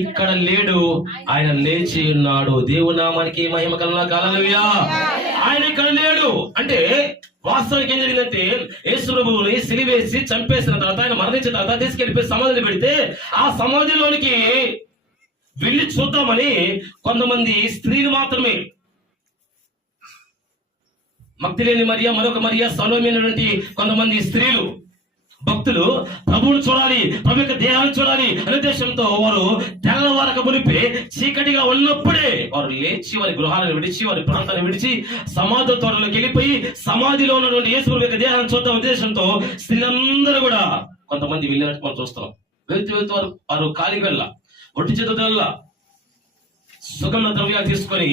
ఇక్కడ లేడు, ఆయన లేచి ఉన్నాడు. దేవుని నామానికి మహిమ కలుగును. హల్లెలూయా. ఆయన ఇక్కడ లేడు అంటే వాస్తవానికి ఏం జరిగిందంటే, యేసు ప్రభువుని సిలివేసి చంపేసిన తర్వాత, ఆయన మరణించిన తర్వాత తీసుకెళ్లిపోయి సమాధిని పెడితే, ఆ సమాధిలోనికి వెళ్ళి చూద్దామని కొంతమంది స్త్రీలు మాత్రమే, మగ్దలేని మరియా, మరొక మరియా, సలోమి అనేటువంటి కొంతమంది స్త్రీలు భక్తులు ప్రభువును చూడాలి, ప్రభు యొక్క దేహాన్ని చూడాలి అనే ఉద్దేశంతో వారు తెల్లవారక మునిపే చీకటిగా ఉన్నప్పుడే వారు లేచి వారి గృహాలను విడిచి, వారి ప్రాంతాన్ని విడిచి సమాధి తోటలోకి వెళ్ళిపోయి సమాధిలో ఉన్నటువంటి యేసు ప్రభు యొక్క దేహాన్ని చూద్దాం ఉద్దేశంతో స్త్రీలందరూ కూడా కొంతమంది వెళ్ళినట్టు మనం చూస్తున్నాం. వెళ్తూ వారు ఖాళీ వెళ్ళ, ఒట్టి చేతుల వల్ల సుగంధ ద్రవ్యాలు తీసుకొని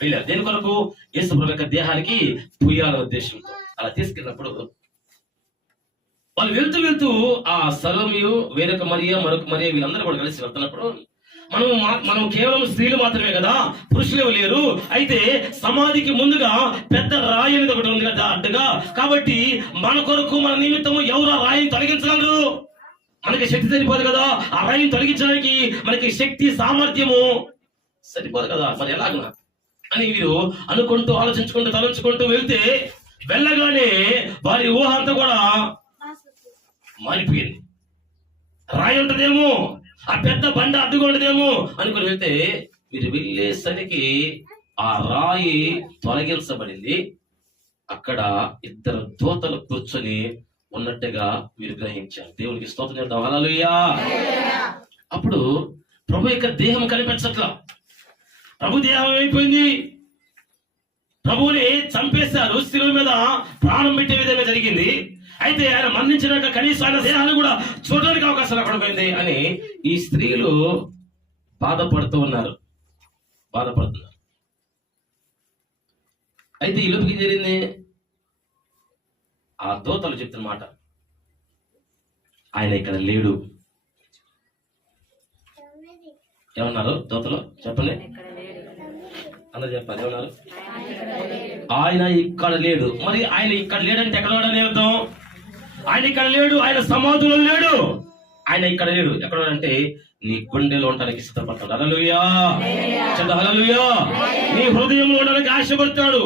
వెళ్ళారు. దేని కొరకు? యేసు ప్రభు యొక్క దేహానికి పూయాలనే ఉద్దేశంతో. అలా తీసుకెళ్ళినప్పుడు వాళ్ళు వెళ్తూ ఆ సలోమియు, వేరొక మరియా, మరొక మరియా వీళ్ళందరూ కూడా కలిసి వెళ్తున్నప్పుడు, మనం కేవలం స్త్రీలు మాత్రమే కదా, పురుషులు లేరు. అయితే సమాధికి ముందుగా పెద్ద రాయి అనేది ఒకటి ఉంది కదా అడ్డుగా, కాబట్టి మన కొరకు మన నిమిత్తము ఎవరు ఆ రాయిని తొలగించగలరు? మనకి శక్తి సరిపోదు కదా, ఆ రాయిని తొలగించడానికి మనకి శక్తి సామర్థ్యము సరిపోదు కదా, మరి ఎలాగనా అని వీరు అనుకుంటూ ఆలోచించుకుంటూ తలంచుకుంటూ వెళ్తే, వెళ్ళగానే వారి ఊహ అంతా కూడా మారిపోయింది. రాయి ఉంటదేమో, ఆ పెద్ద బండ అడ్డుగా ఉండదేమో అనుకుని వెళ్తే, మీరు వెళ్ళేసరికి ఆ రాయి తొలగించబడింది. అక్కడ ఇద్దరు దూతలు కూర్చొని ఉన్నట్టుగా వీరు గ్రహించారు. దేవునికి స్తోత్రం చేద్దాం. హల్లెలూయా. అప్పుడు ప్రభు యొక్క దేహం కనిపించట్లా. ప్రభు దేహం అయిపోయింది. ప్రభువుని చంపేశారు, శిలువ మీద ప్రాణం పెట్టే విధంగా జరిగింది. అయితే ఆయన మరణించినాక కనీసం ఆయన దేహాన్ని కూడా చూడడానికి అవకాశం లేకుండా పోయింది అని ఈ స్త్రీలు బాధపడుతున్నారు. అయితే ఈ లోపుకి జరిగింది, ఆ దూతలు చెప్తున్న మాట, ఆయన ఇక్కడ లేడు. ఏమన్నారు దూతలు? చెప్పండి, అందరూ చెప్పాలి. ఏమన్నారు? ఆయన ఇక్కడ లేడు. మరి ఆయన ఇక్కడ లేడంటే ఎక్కడ లేడని అర్థం? ఆయన ఇక్కడ లేడు, ఆయన సమాధిలో లేడు, ఆయన ఇక్కడ లేడు. ఎక్కడ అంటే నీ గుండెలో ఉండడానికి సిద్ధపడతాడు. హల్లెలూయా. హల్లెలూయా. నీ హృదయంలో ఉండడానికి ఆశపడతాడు.